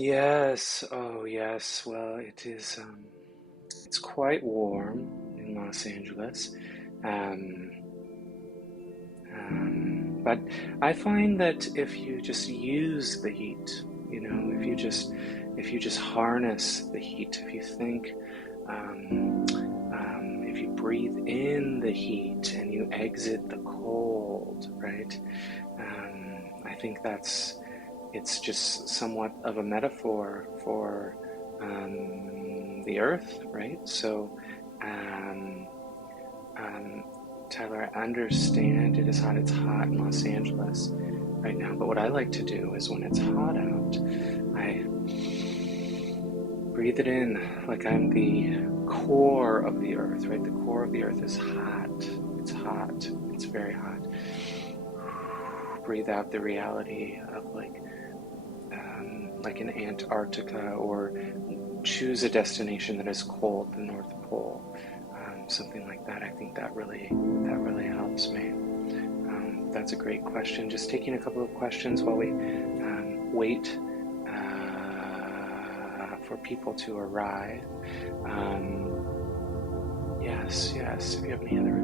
Yes, oh yes. Well, it's quite warm in Los Angeles. Um, but I find that if you just use the heat, if you just harness the heat, if you think, if you breathe in the heat and you exit the cold, right? I think it's just somewhat of a metaphor for the earth, right? So, um, um, Tyler, I understand it is hot. It's hot in Los Angeles right now, but what I like to do is when it's hot out, I breathe it in like I'm the core of the earth, right? The core of the earth is hot. It's hot. It's very hot. Breathe out the reality of like in Antarctica, or choose a destination that is cold, the North Pole, something like that. I think that really helps me. That's a great question. Just taking a couple of questions while we wait for people to arrive. Yes. If you have any other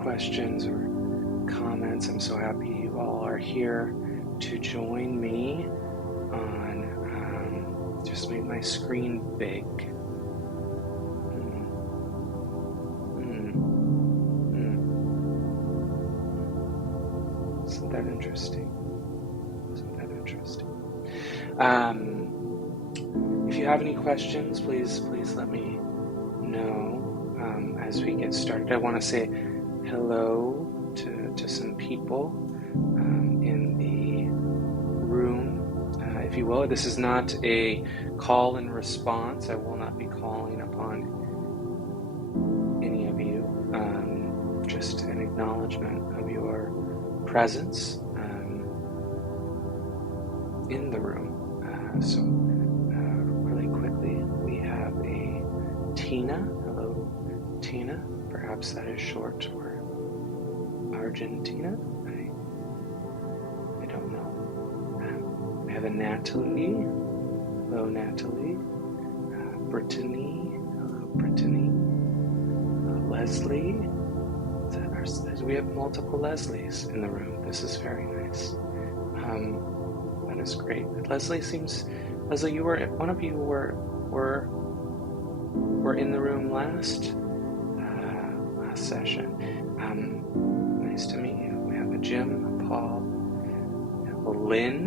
questions or comments, I'm so happy you all are here to join me on. Just made my screen big. Isn't that interesting? If you have any questions, please let me know as we get started. I want to say hello to some people in the room, if you will. This is not a call and response. I will not be calling upon any of you. Just an acknowledgement of your presence in the room. So really quickly, we have a Tina. Hello, Tina. Perhaps that is short for Argentina. I don't know. We have a Natalie. Hello, Natalie. Brittany. Hello, Brittany. Leslie. We have multiple Leslies in the room. This is very nice. That is great. Leslie, you were one of you were in the room last session. Nice to meet you. We have a Jim, a Paul, a Lynn.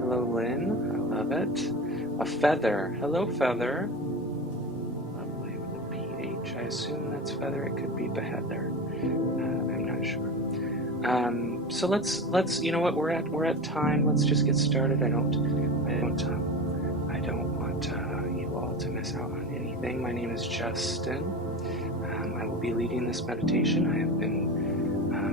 Hello, Lynn. I love it. A Feather. Hello, Feather. Lovely with a PH. I assume that's Feather. It could be Beheather. I'm not sure. So let's you know what, we're at time. Let's just get started. I don't want you all to miss out on anything. My name is Justin. I will be leading this meditation. I have been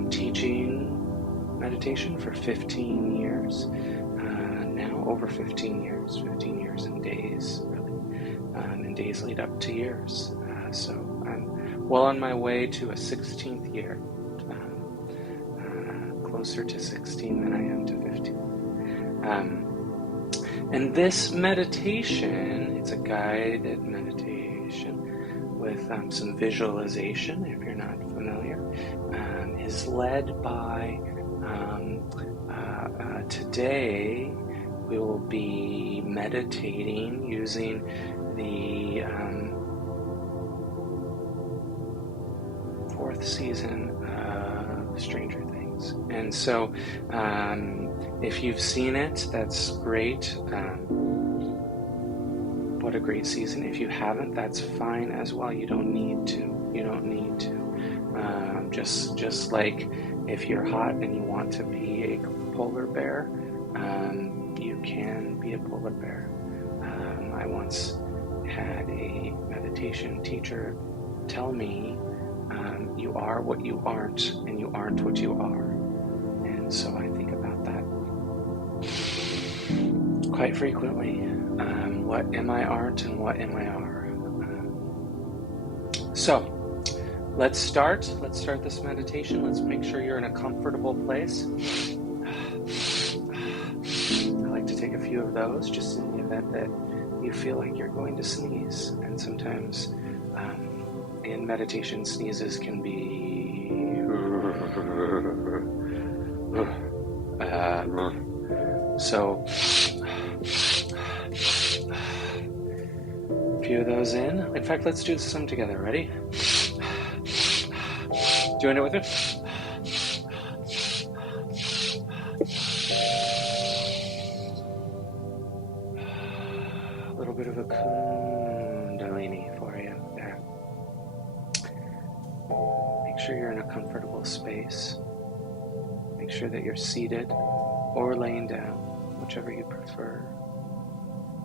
teaching meditation for 15 years now, over 15 years in days, really, and days lead up to years. So I'm well on my way to a 16th year. Closer to 16 than I am to 15. And this meditation, it's a guided meditation with some visualization, if you're not familiar, is led by, today we will be meditating using the fourth season of Stranger Things. And so if you've seen it, that's great. What a great season. If you haven't, that's fine as well. You don't need to. Just like if you're hot and you want to be a polar bear, you can be a polar bear. I once had a meditation teacher tell me, you are what you aren't, and you aren't what you are. And so I think about that quite frequently. What am I aren't, and what am I are? So let's start this meditation. Let's make sure you're in a comfortable place. I like to take a few of those just in the event that you feel like you're going to sneeze. And sometimes in meditation, sneezes can be so a few of those in fact, let's do some together. Ready? Doing it with me? A little bit of a kundalini for you there. Make sure you're in a comfortable space. Make sure that you're seated or laying down, whichever you prefer,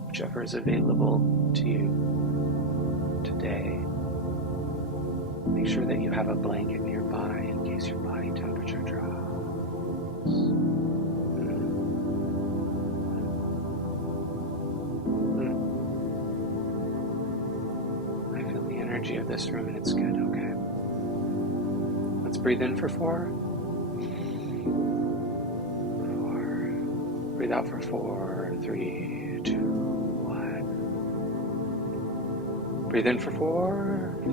whichever is available to you today. Make sure that you have a blanket nearby in case your body temperature drops. I feel the energy of this room and it's good, okay? Let's breathe in for 4. Breathe out for 4, 3, 2, 1. Breathe in for 4, 3,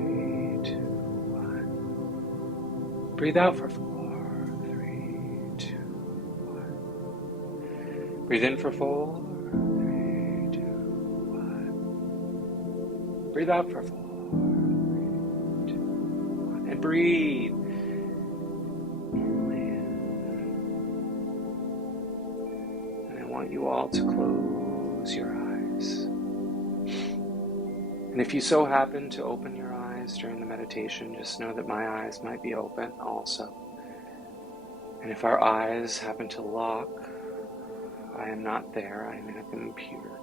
2, 1. Breathe out for 4, 3, 2, 1. Breathe in for 4, 3, 2, 1. Breathe out for 4, 3, 2, 1. And breathe. You all to close your eyes. And if you so happen to open your eyes during the meditation, just know that my eyes might be open also. And if our eyes happen to lock, I am not there, I am in a computer.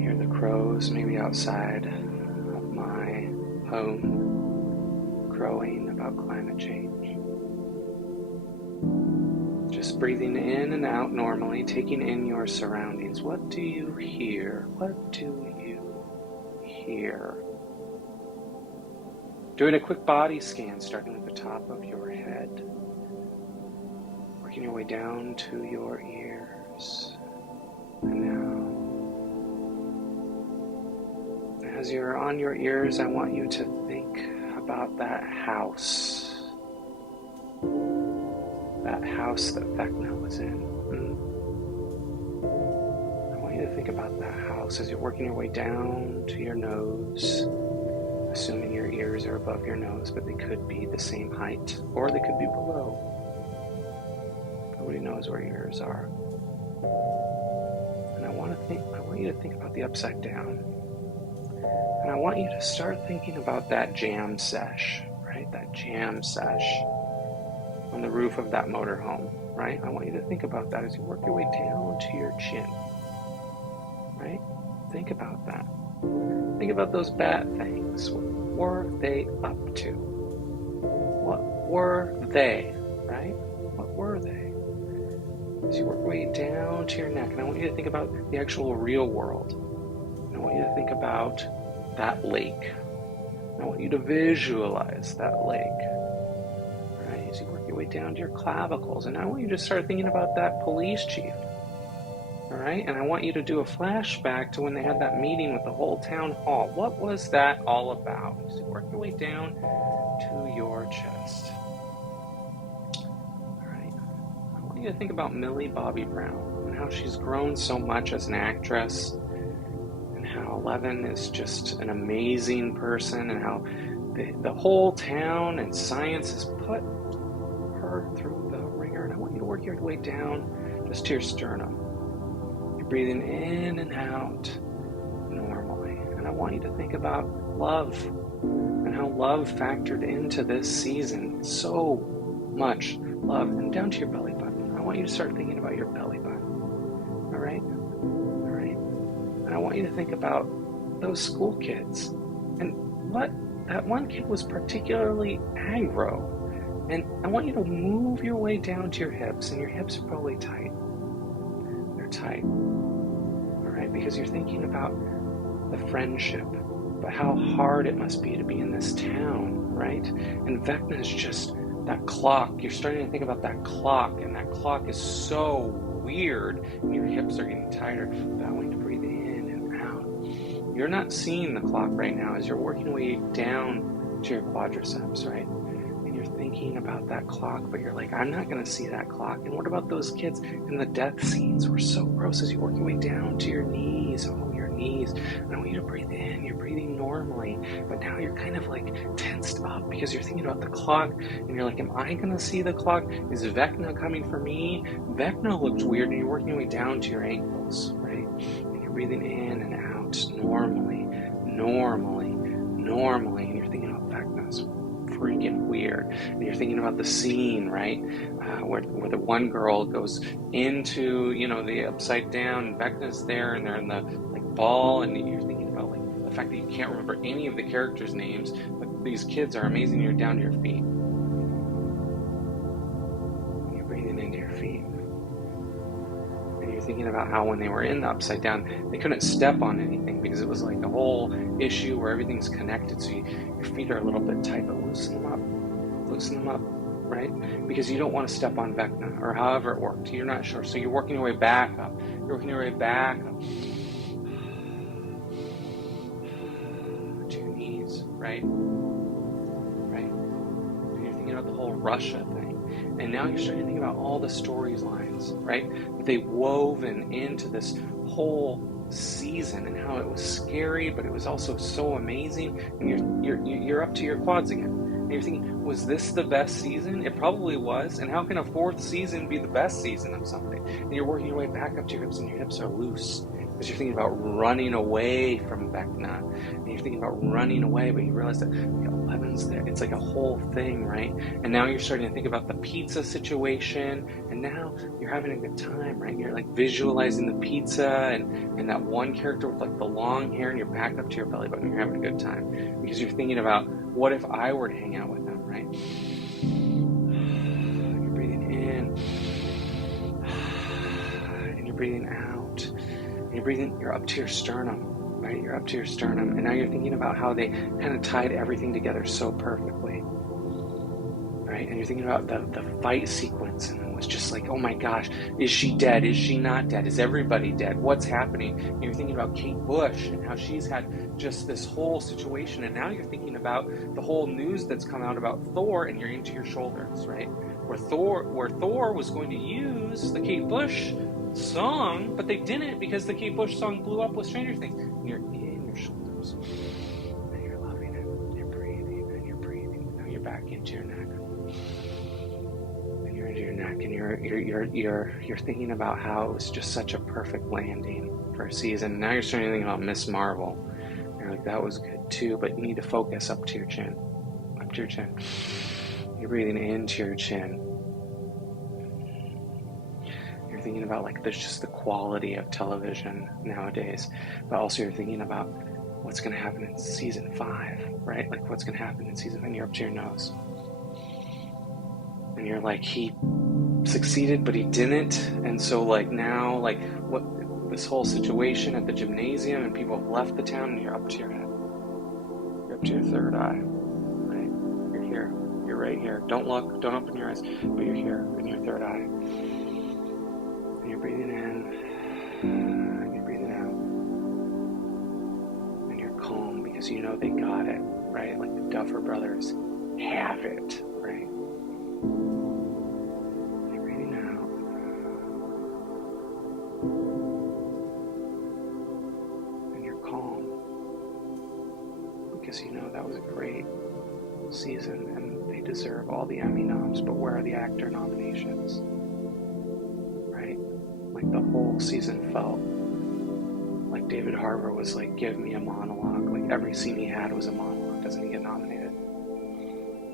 Hear the crows maybe outside of my home crowing about climate change. Just breathing in and out normally, taking in your surroundings. What do you hear? What do you hear? Doing a quick body scan, starting at the top of your head, working your way down to your ears. And now, as you're on your ears, I want you to think about that house. That house that Vecna was in. I want you to think about that house as you're working your way down to your nose, assuming your ears are above your nose, but they could be the same height, or they could be below. Nobody knows where your ears are. And I want you to think about the upside down. And I want you to start thinking about that jam sesh, right? That jam sesh on the roof of that motorhome, right? I want you to think about that as you work your way down to your chin, right? Think about that. Think about those bad things. What were they up to? What were they, right? What were they? As you work your way down to your neck, and I want you to think about the actual real world. And I want you to think about that lake. I want you to visualize that lake. As you work your way down to your clavicles. And I want you to start thinking about that police chief. All right? And I want you to do a flashback to when they had that meeting with the whole town hall. What was that all about? As you work your way down to your chest. All right? I want you to think about Millie Bobby Brown and how she's grown so much as an actress, and how Eleven is just an amazing person, and how the whole town and science has put through the ringer. And I want you to work your way down just to your sternum. You're breathing in and out normally. And I want you to think about love and how love factored into this season. So much love. And down to your belly button. I want you to start thinking about your belly button. All right? All right? And I want you to think about those school kids. And what that one kid was particularly aggro. And I want you to move your way down to your hips, and your hips are probably tight. They're tight, all right? Because you're thinking about the friendship, but how hard it must be to be in this town, right? And Vecna is just that clock, you're starting to think about that clock, and that clock is so weird, and your hips are getting tighter. But I want you to breathe in and out. You're not seeing the clock right now as you're working your way down to your quadriceps, right? And you're thinking about that clock, but you're like, I'm not going to see that clock. And what about those kids in the death scenes were so gross as you work your way down to your knees, your knees. I want you to breathe in. You're breathing normally, but now you're kind of like tensed up because you're thinking about the clock, and you're like, am I going to see the clock? Is Vecna coming for me? Vecna looks weird, and you're working your way down to your ankles, right? And you're breathing in and out normally, and you're thinking about Vecna's freaking weird. And you're thinking about the scene, right? Where the one girl goes into, the upside down, and Vecna's there, and they're in the ball, and you're thinking about the fact that you can't remember any of the characters' names, but these kids are amazing. You're down to your feet. You're breathing into your feet. And you're thinking about how when they were in the upside down, they couldn't step on anything because it was like a whole issue where everything's connected. So your feet are a little bit tight, but loosen them up, right? Because you don't want to step on Vecna, or however it worked. You're not sure. So you're working your way back up. To your knees, right? And you're thinking about the whole Russia thing. And now you're starting to think about all the storylines, right? That they woven into this whole season, and how it was scary, but it was also so amazing. And you're up to your quads again. And you're thinking, was this the best season? It probably was. And how can a fourth season be the best season of something? And you're working your way back up to your hips, and your hips are loose. Because you're thinking about running away from Vecna, and you're thinking about running away, but you realize that Eleven's there. It's like a whole thing, right? And now you're starting to think about the pizza situation, and now you're having a good time, right? You're visualizing the pizza and that one character with the long hair, and you're back up to your belly button. You're having a good time because you're thinking about, what if I were to hang out with them, right? You're breathing in, and you're breathing out. You're up to your sternum, right? You're up to your sternum, and now you're thinking about how they kind of tied everything together so perfectly, right? And you're thinking about the fight sequence, and it was just like, oh my gosh, is she dead? Is she not dead? Is everybody dead? What's happening? And you're thinking about Kate Bush and how she's had just this whole situation, and now you're thinking about the whole news that's come out about Thor, and you're into your shoulders, right? Where Thor was going to use the Kate Bush song, but they didn't, because the Kate Bush song blew up with Stranger Things. And you're in your shoulders, and you're loving it. You're breathing, and you're breathing. Now you're back into your neck, and you're into your neck, and you're thinking about how it was just such a perfect landing for a season. Now you're starting to think about Miss Marvel. You're like, that was good too, but you need to focus up to your chin. You're breathing into your chin. Thinking about there's just the quality of television nowadays, but also you're thinking about what's going to happen in season 5, right? What's going to happen in season 5, and you're up to your nose, and you're like, he succeeded but he didn't, and so now what, this whole situation at the gymnasium, and people have left the town, and you're up to your head, you're up to your third eye, right? You're here, you're right here. Don't look, don't open your eyes, but you're here in your third eye. And you're breathing in, and you're breathing out, and you're calm because you know they got it, right? Like the Duffer Brothers have it, right? And you're breathing out, and you're calm because you know that was a great season, and they deserve all the Emmy noms, but where are the actor nominations? The whole season felt like David Harbour was give me a monologue. Every scene he had was a monologue. Doesn't he get nominated?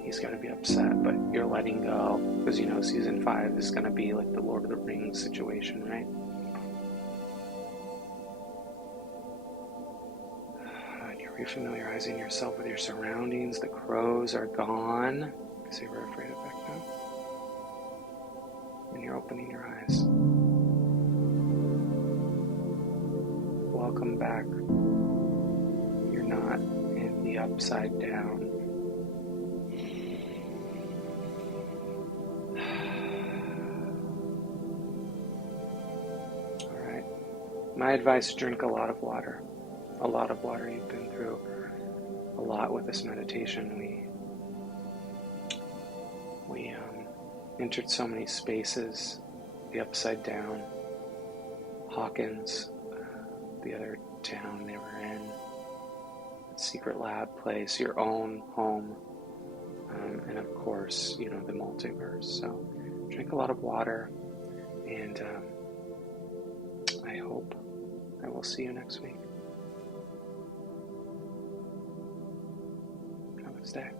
He's going to be upset, but you're letting go because you know season 5 is going to be like the Lord of the Rings situation, right? And you're refamiliarizing yourself with your surroundings. The crows are gone because they were afraid of Vecna. And you're opening your eyes. Welcome back. You're not in the upside down. My advice, drink a lot of water. A lot of water. You've been through a lot with this meditation. We entered so many spaces, the Upside Down, Hawkins, the other town they were in, secret lab place, your own home, and of course, the multiverse. So drink a lot of water, and I hope I will see you next week. Namaste.